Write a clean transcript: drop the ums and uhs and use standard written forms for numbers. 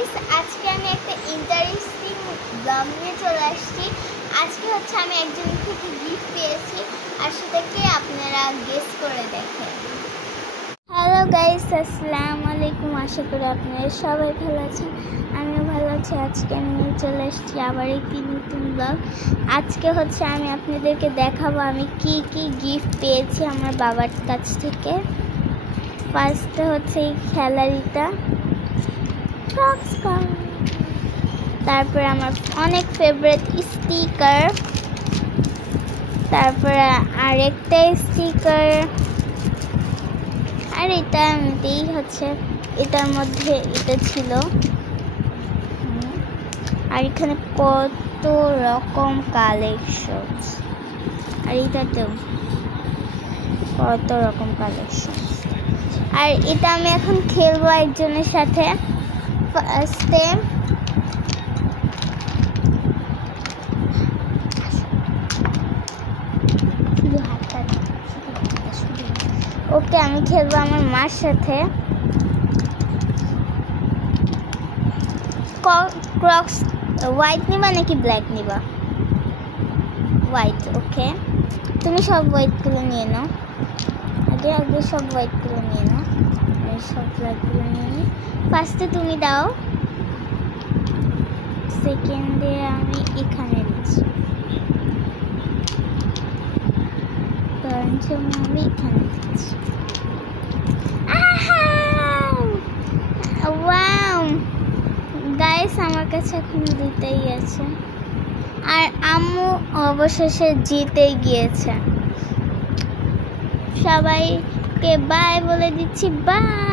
Guys, আজকে আমি একটা ইন্টারেস্টিং ব্লগ নিয়ে চলে আসছি। আজকে হচ্ছে আমি একজনের থেকে গিফট পেয়েছি, আর সেটাকে আপনারা গেস করে দেখেন। হ্যালো গাইস, আসসালামু আলাইকুম। আশা করি আপনারা সবাই ভালো আছেন, আমিও ভালো আছি। আজকে আমি নিয়ে চলে এসেছি আবার একটি নতুন ব্লগ। আজকে হচ্ছে আমি আপনাদেরকে দেখাবো আমি কি কি গিফট পেয়েছি আমার বাবার কাছ থেকে। ফার্স্টে হচ্ছে এই খেলারিটা, তারপরে আমার অনেক ফেভারিট স্টিকার, তারপরে আরেকটা স্টিকার, আর এটা এমনিতেই হচ্ছে এটার মধ্যে এটা ছিল। আর এখানে কত রকম কালেকশন, আর এটাতেও কত রকম কালেকশন। আর এটা আমি এখন খেলবো একজনের সাথে। ফার্স্টে ওকে আমি খেলবো আমার মার সাথে। ক্রক্স হোয়াইট নিবা নাকি ব্ল্যাক নিবা? হোয়াইট, ওকে। তুমি সব হোয়াইটগুলো নিয়ে নাও, আগে সব হোয়াইটগুলো নিয়ে নাও, আমি সব ব্ল্যাকগুলো নিয়ে নিই। ফার্স্টে তুমি দাও, সেকেন্ডে আমি এখানে দিচ্ছি, আমি এখানে দিচ্ছি। ওয়াও গাইস, আমার কাছে এখন দুইটাই আছে, আর আম্মু অবশেষে জিতে গিয়েছে। সবাইকে বাই বলে দিচ্ছি, বাই।